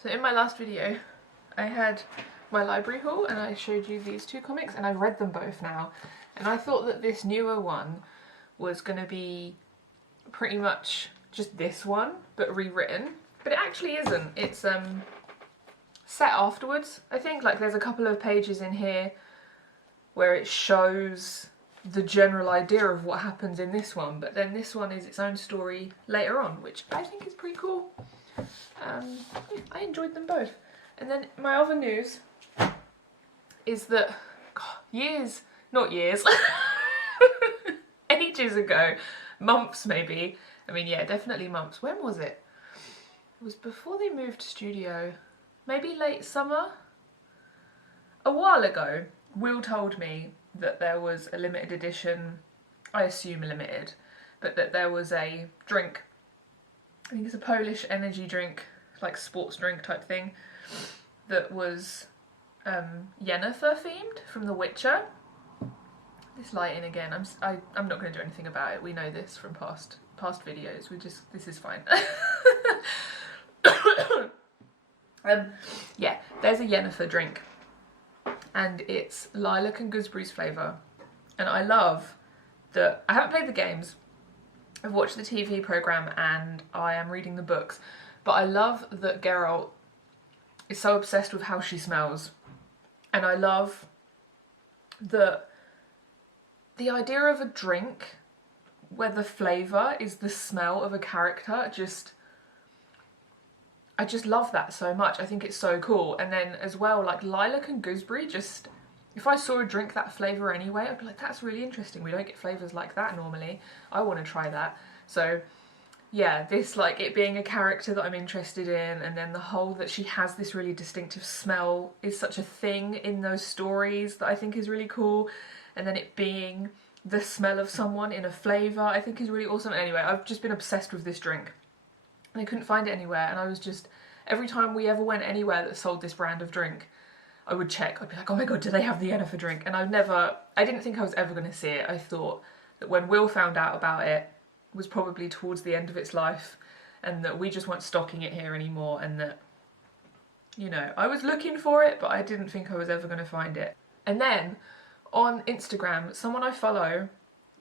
So in my last video, I had my library haul and I showed you these two comics and I've read them both now. And I thought that this newer one was going to be pretty much just this one, but rewritten. But it actually isn't. It's set afterwards, I think. Like there's a couple of pages in here where it shows the general idea of what happens in this one, but then this one is its own story later on, which I think is pretty cool. I enjoyed them both. And then my other news is that ages ago, months maybe, I mean yeah, definitely months. When was it? It was before they moved studio, maybe late summer? A while ago, Will told me that there was a limited edition, I assume limited, but that there was a drink, I think it's a Polish energy drink, like sports drink type thing, that was Yennefer themed from The Witcher. This lighting again, I'm not going to do anything about it. We know this from past videos. This is fine. Yeah, there's a Yennefer drink, and it's lilac and gooseberries flavour. And I love that. I haven't played the games. I've watched the TV programme and I am reading the books, but I love that Geralt is so obsessed with how she smells, and I love that the idea of a drink where the flavour is the smell of a character, I just love that so much. I think it's so cool. And then as well, like lilac and gooseberry, just if I saw a drink that flavour anyway, I'd be like, that's really interesting. We don't get flavours like that normally. I want to try that. So yeah, this, like it being a character that I'm interested in, and then the whole that she has this really distinctive smell is such a thing in those stories that I think is really cool. And then it being the smell of someone in a flavour I think is really awesome. Anyway, I've just been obsessed with this drink. And I couldn't find it anywhere, and I was just, every time we ever went anywhere that sold this brand of drink, I would check. I'd be like, oh my god, do they have the Yennefer drink? And I didn't think I was ever going to see it. I thought that when Will found out about it, was probably towards the end of its life, and that we just weren't stocking it here anymore, and that, you know, I was looking for it, but I didn't think I was ever going to find it. And then on Instagram, someone I follow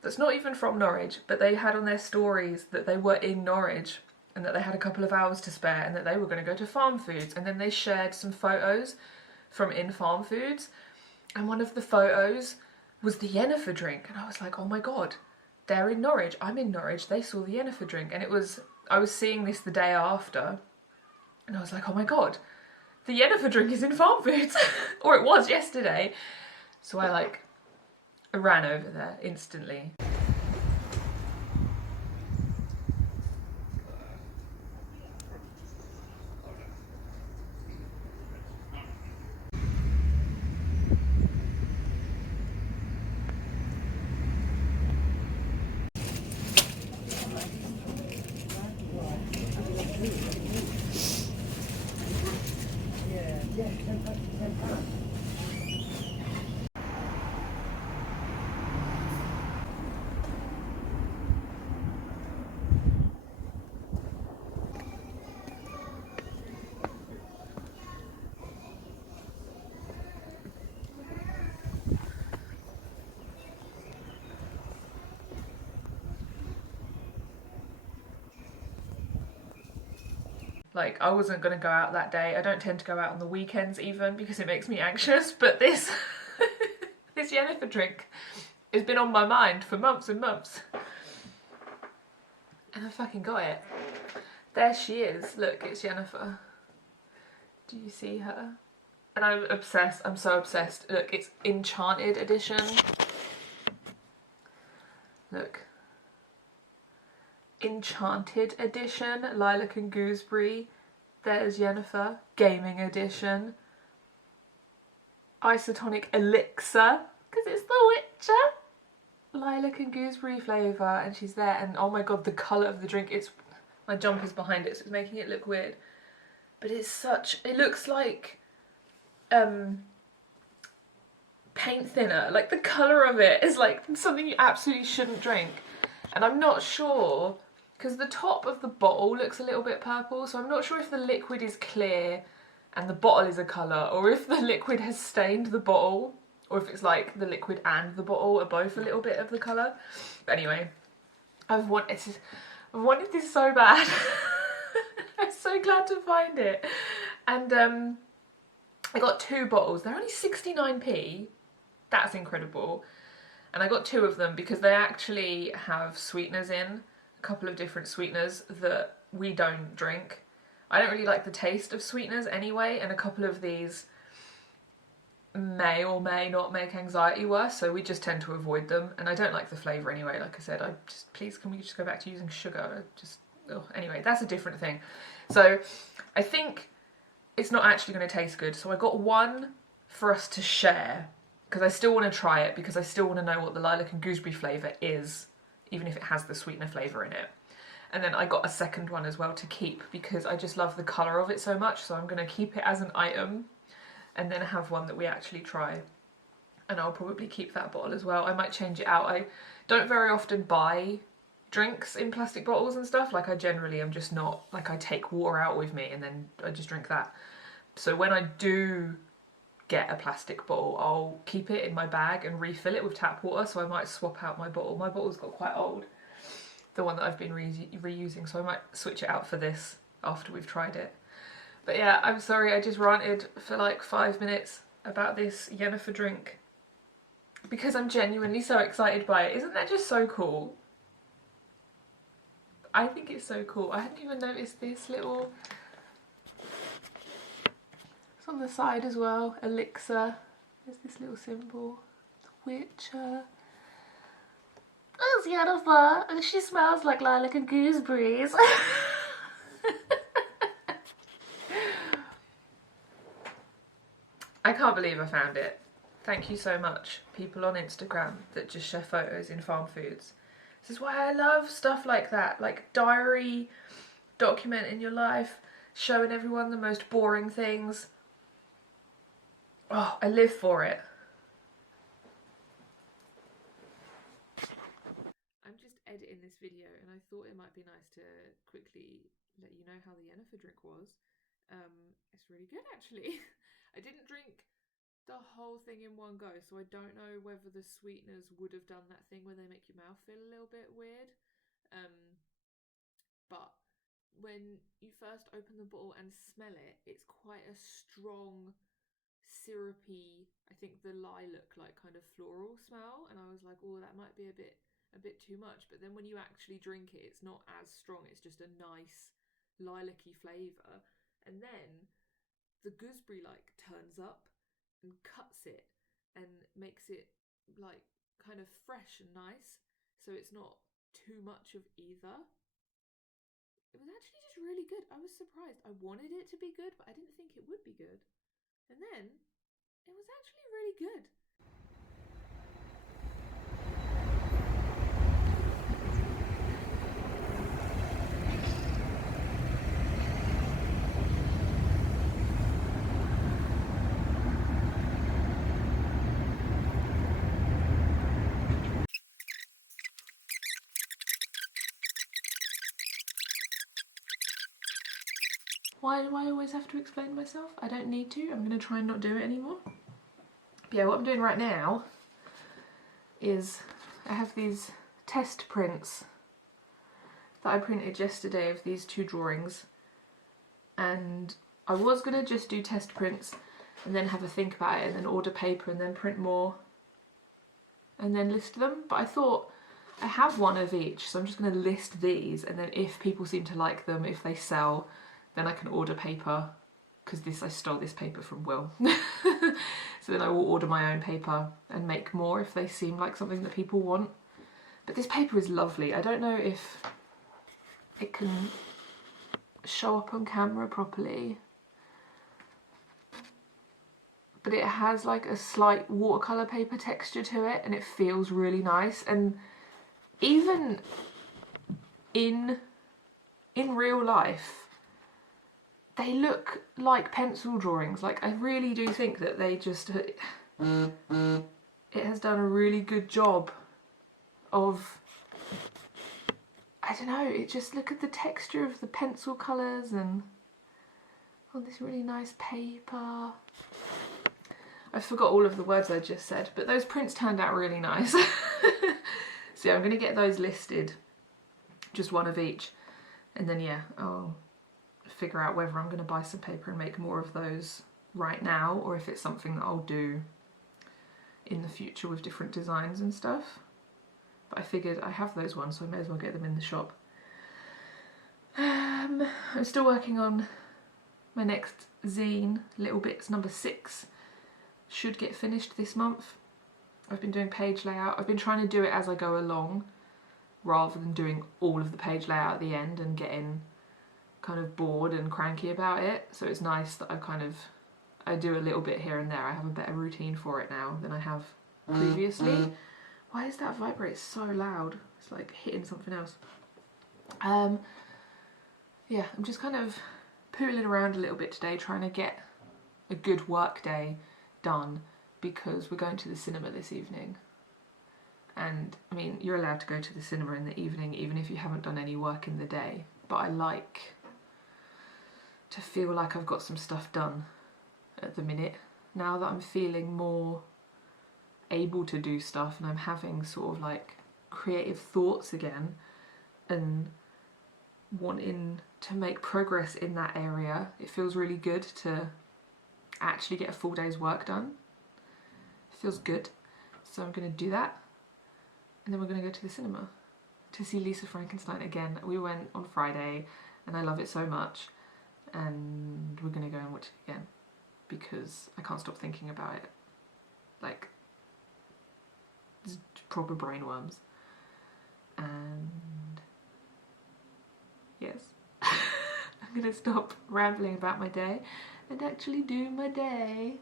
that's not even from Norwich, but they had on their stories that they were in Norwich and that they had a couple of hours to spare and that they were going to go to Farm Foods, and then they shared some photos from in Farm Foods, and one of the photos was the Yennefer drink, and I was like, oh my god, they're in Norwich, I'm in Norwich, they saw the Yennefer drink. And I was seeing this the day after, and I was like, oh my god, the Yennefer drink is in Farm Foods, or it was yesterday. So I ran over there instantly. Like, I wasn't going to go out that day. I don't tend to go out on the weekends even, because it makes me anxious, but this this Yennefer drink has been on my mind for months and months. And I fucking got it. There she is. Look, it's Yennefer. Do you see her? And I'm obsessed. I'm so obsessed. Look, it's Enchanted edition. Look. Enchanted edition, lilac and gooseberry. There's Yennefer. Gaming edition. Isotonic elixir, because it's The Witcher. Lilac and gooseberry flavour, and she's there. And oh my god, the colour of the drink. My jumper's behind it, so it's making it look weird. But it looks like paint thinner. Like the colour of it is like something you absolutely shouldn't drink. And I'm not sure because the top of the bottle looks a little bit purple, so I'm not sure if the liquid is clear and the bottle is a colour, or if the liquid has stained the bottle, or if it's like the liquid and the bottle are both a little bit of the colour. But anyway, I've wanted this so bad. I'm so glad to find it. And I got 2 bottles. They're only 69p. That's incredible. And I got 2 of them because they actually have sweeteners in, a couple of different sweeteners that we don't drink. I don't really like the taste of sweeteners anyway, and a couple of these may or may not make anxiety worse, so we just tend to avoid them. And I don't like the flavour anyway, like I said. Please, can we just go back to using sugar? Anyway, that's a different thing. So I think it's not actually going to taste good. So I got 1 for us to share, because I still want to try it, because I still want to know what the lilac and gooseberry flavour is, even if it has the sweetener flavour in it. And then I got a second one as well to keep, because I just love the colour of it so much, so I'm going to keep it as an item and then have one that we actually try. And I'll probably keep that bottle as well. I might change it out. I don't very often buy drinks in plastic bottles and stuff. Like, I generally am just not, like, I take water out with me and then I just drink that. So when I do get a plastic bottle, I'll keep it in my bag and refill it with tap water, so I might swap out my bottle. My bottle's got quite old, the one that I've been reusing, so I might switch it out for this after we've tried it. But yeah, I'm sorry, I just ranted for like 5 minutes about this Yennefer drink because I'm genuinely so excited by it. Isn't that just so cool? I think it's so cool. I hadn't even noticed this little... It's on the side as well, elixir. There's this little symbol. The Witcher. It's Yennefer, and she smells like lilac and gooseberries. I can't believe I found it. Thank you so much, people on Instagram that just share photos in farm foods. This is why I love stuff like that, like diary, documenting your life, showing everyone the most boring things. Oh, I live for it. I'm just editing this video and I thought it might be nice to quickly let you know how the Yennefer drink was. It's really good actually. I didn't drink the whole thing in one go, so I don't know whether the sweeteners would have done that thing where they make your mouth feel a little bit weird. But when you first open the bottle and smell it, it's quite a strong, syrupy, I think the lilac, like kind of floral smell, and I was like, oh, that might be a bit too much. But then when you actually drink it, it's not as strong. It's just a nice lilac-y flavour, and then the gooseberry like turns up and cuts it and makes it like kind of fresh and nice, so it's not too much of either. It was actually just really good. I was surprised. I wanted it to be good, but I didn't think it would be good, and then it was actually really good. Why do I always have to explain myself? I don't need to. I'm going to try and not do it anymore. But yeah, what I'm doing right now is I have these test prints that I printed yesterday of these 2 drawings, and I was going to just do test prints and then have a think about it and then order paper and then print more and then list them, but I thought I have one of each, so I'm just going to list these, and then if people seem to like them, if they sell, then I can order paper, because I stole this paper from Will. So then I will order my own paper and make more if they seem like something that people want. But this paper is lovely. I don't know if it can show up on camera properly, but it has like a slight watercolour paper texture to it, and it feels really nice. And even in real life, they look like pencil drawings. Like, I really do think that they just... it has done a really good job of I don't know, it just, look at the texture of the pencil colours and on this really nice paper. I forgot all of the words I just said, but those prints turned out really nice. So yeah, I'm going to get those listed, just one of each, and then yeah, I'll figure out whether I'm going to buy some paper and make more of those right now, or if it's something that I'll do in the future with different designs and stuff. But I figured I have those ones, so I may as well get them in the shop. I'm still working on my next zine, Little Bits number 6. Should get finished this month. I've been doing page layout. I've been trying to do it as I go along, rather than doing all of the page layout at the end and getting kind of bored and cranky about it. So it's nice that I do a little bit here and there. I have a better routine for it now than I have previously. Why is that vibrate so loud? It's like hitting something else. Yeah, I'm just kind of pooling around a little bit today, trying to get a good work day done, because we're going to the cinema this evening. And I mean, you're allowed to go to the cinema in the evening even if you haven't done any work in the day, but I like to feel like I've got some stuff done at the minute, now that I'm feeling more able to do stuff and I'm having sort of like creative thoughts again and wanting to make progress in that area. It feels really good to actually get a full day's work done. It feels good. So I'm going to do that, and then we're going to go to the cinema to see Lisa Frankenstein again. We went on Friday and I love it so much, and we're going to go and watch it again because I can't stop thinking about it. Like, it's proper brainworms. And yes, I'm going to stop rambling about my day and actually do my day.